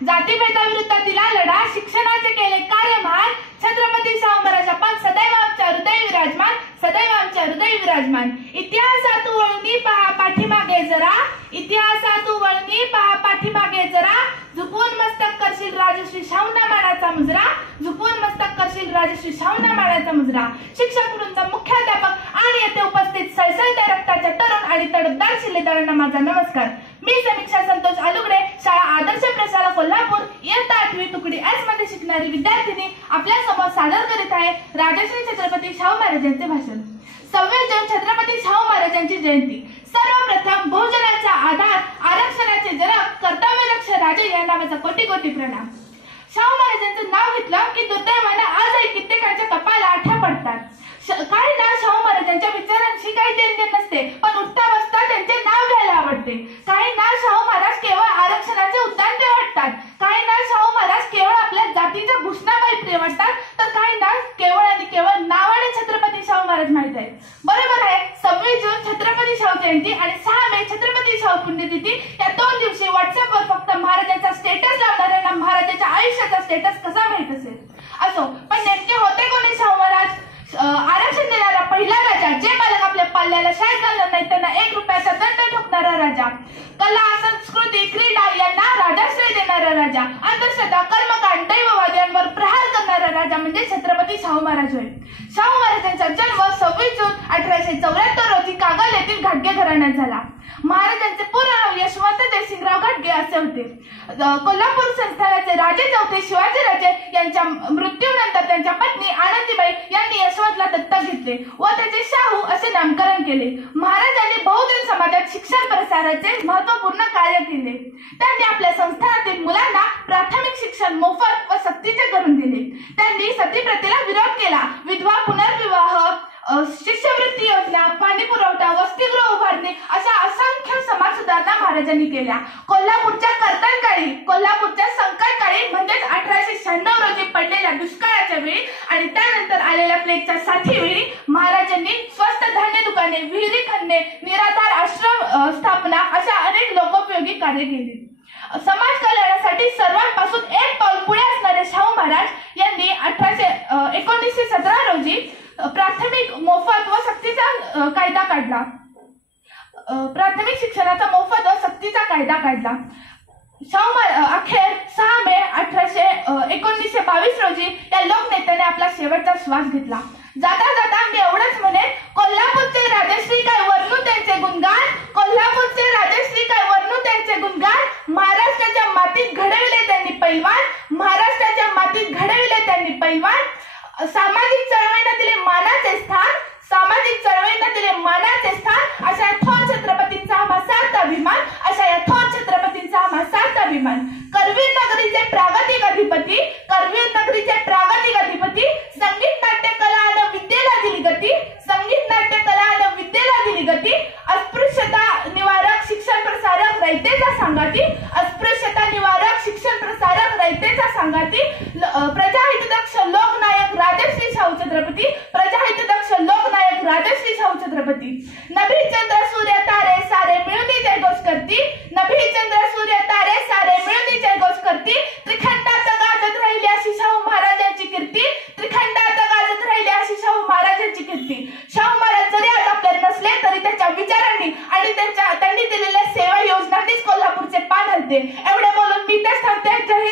जातीभेदाविरुद्धातील लढा, शिक्षणाचे केले कार्य महान, छत्रपती शाहू महाराज आपण सदैव आमच्या हृदय विराजमान, सदैव आमच्या हृदय विराजमान। इतिहासात वळणी पहा पाठीमागे जरा, इतिहासात वळणी पहा पाठीमागे जरा, झुकवून मस्तक करशील राजश्री शाहूंना मानाचा मुजरा, झुकवून मस्तक करशील राजश्री शाहूंना मानाचा मुजरा। शिक्षक वृंद, मुख्याध्यापक आणि येथे उपस्थित सळसळत्या रक्ताच्या तरुण आणि तडफदार शिलेदारांना माझा नमस्कार। मी समीक्षा संतोष आलुगडे, शाळा आदर्श प्रशाला कोल्हापूर, इयत्ता 8वी तुकडी एस मध्ये शिकणारी विद्यार्थिनी आपल्या समोर सादर करीत आहे राजश्री छत्रपती शाहू महाराजांचे भाषण। 26 जून छत्रपती शाहू महाराजांची जयंती। सर्वप्रथम बहुजनाचा आधार, आरक्षणाचे जनक, कर्तव्यलक्ष राजे या नावाचा कोटी कोटी प्रणाम। शाहू महाराजांचं नाव घेतलं की दुर्दैवाने आजही कित्येकांच्या कपाला आठ्या पडतात। काही ना शाहू महाराजांच्या विचारांशी काही देणघेण नसते, पण उठता बसता त्यांचे नाव घ्यायला आवडते। काही ना शाहू महाराज केवळ आरक्षणाचे उद्दाते वाटतात, काही ना शाहू महाराज केवळ आपल्या जातीच्या भूषणाबाई प्रिय वाटतात, तर काही ना केवळ आणि केवळ नावाने छत्रपती शाहू महाराज माहित आहेत। बरोबर आहे, 26 जून छत्रपती शाहू जयंती आणि 6 मे छत्रपती शाहू पुण्यतिथी या 2 दिवशी व्हॉट्सअपवर फक्त महाराजांचा स्टेटस लावणाऱ्यांना महाराजांच्या आयुष्याचा स्टेटस कसा माहित असेल। असो, पण नेमके होते कोणी शाहू महाराज? आरक्षण देणारा पहिला राजा, जे बालक आपल्या पाल्याला शाळेत घालणार नाही त्यांना 1 रुपयाचा दंड ठोकणारा राजा, कला, संस्कृती, क्रीडा यांना राजाश्रय देणारा राजा, अंधश्रद्धा, कर्मकांड, दैववाद यांवर प्रहार करणारा राजा म्हणजे छत्रपती शाहू महाराज होय। शाहू महाराजांचा जन्म 26 जून 1874 रोजी कागल येथील घाटगे घराण्यात झाला। महाराजांचे पूर्ण नाव यशवंत जयसिंगराव घाटगे असे होते। कोल्हापूर संस्थानाचे राजे चौथे शिवाजीराजे यांच्या मृत्यूनंतर त्यांच्या पत्नी आनंदीबाई यांनी यशवंतला दत्तक घेतले व त्याचे शाहू असे नामकरण केले। महाराजांनी बहुजन समाजात शिक्षण प्रसाराचे महत्त्वपूर्ण कार्य केले। त्यांनी आपल्या संस्थानातील मुलांना प्राथमिक शिक्षण मोफत व सक्तीचे करून दिले। त्यांनी सतीप्रथेला विरोध केला। विधवा पुनर्विवाह, शिष्यवृत्ती योजना, पाणी पुरवठा, वसतिगृह उभारणे अशा असंख्य समाज सुधारणा महाराजांनी केल्या। कोल्हापूरच्या कर्तनकाळी, कोल्हापूरच्या संकटकाळी म्हणजेच 1896 रोजी पडलेल्या दुष्काळाच्या वेळी आणि त्यानंतर आलेल्या प्लेगच्या साथीवेळी महाराजांनी स्वस्त धान्य दुकाने, विहिरी खणणे, निराधार आश्रम स्थापना अशा अनेक लोकोपयोगी कार्य केली। समाज कल्याणासाठी सर्वांपासून एक पाऊल पुढे असणारे शाहू महाराज यांनी 1917 रोजी प्राथमिक मोफत व सक्तीचा कायदा काढला। प्राथमिक शिक्षणाचा मोफत व सक्तीचा कायदा काढला। शाहू अखेर 6 मे 1922 रोजी या लोकनेत्याने आपला शेवटचा श्वास घेतला। जाता जाता मी एवढंच म्हणेन, कोल्हापूरचे राजश्री काय वर्णू त्यांचे गुणगान, कोल्हापूरचे राजश्री काय वर्णू त्यांचे गुणगान, महाराष्ट्राच्या मातीत घडविले त्यांनी पैलवान, महाराष्ट्राच्या मातीत घडविले त्यांनी पैलवान। सामाजिक चळवळीला दिले मानाचे स्थान, सामाजिक चळवळीला दिले मानाचे स्थान, अशा या थोर छत्रपतींचा हा सार्थ अभिमान, अशा या थोर छत्रपतींचा हा सार्थ अभिमान। करवीर नगरीचे प्रागतिक अधिपती, करवीर नगरीचे प्रागतिक अधिपती, संगीत नाट्य कला आणि विद्येला दिली गती, संगीत नाट्य कला आणि विद्येला दिली गती। अस्पृश्यता निवारक शिक्षण प्रसारक रयतेचा सांगाती, अस्पृश्यता निवारक शिक्षण प्रसारक रयतेचा सांगाती। प्रजाहितदक्ष लोकनायक राजश्री शाहू छत्रपती, प्रजाहितदक्ष लोकनायक राजश्री शाहू छत्रपती। नभी चंद्र सूर्य तारे सारे मिळून जयघोष करती, नभी चंद्र सूर्य तारे सारे मिळून जयघोष करती। त्रिखंडात गाजत राहिली अशी शाहू महाराजांची कीर्ती, त्रिखंडात गाजत राहिली अशी शाहू महाराजांची कीर्ती। शाहू महाराज जरी आज आपल्यात नसले तरी त्यांच्या विचारांनी आणि त्यांनी दिलेल्या सेवा योजनांनीच कोल्हापूरचे पान हलते। एवढे बोलून मी तेच थांबते। जय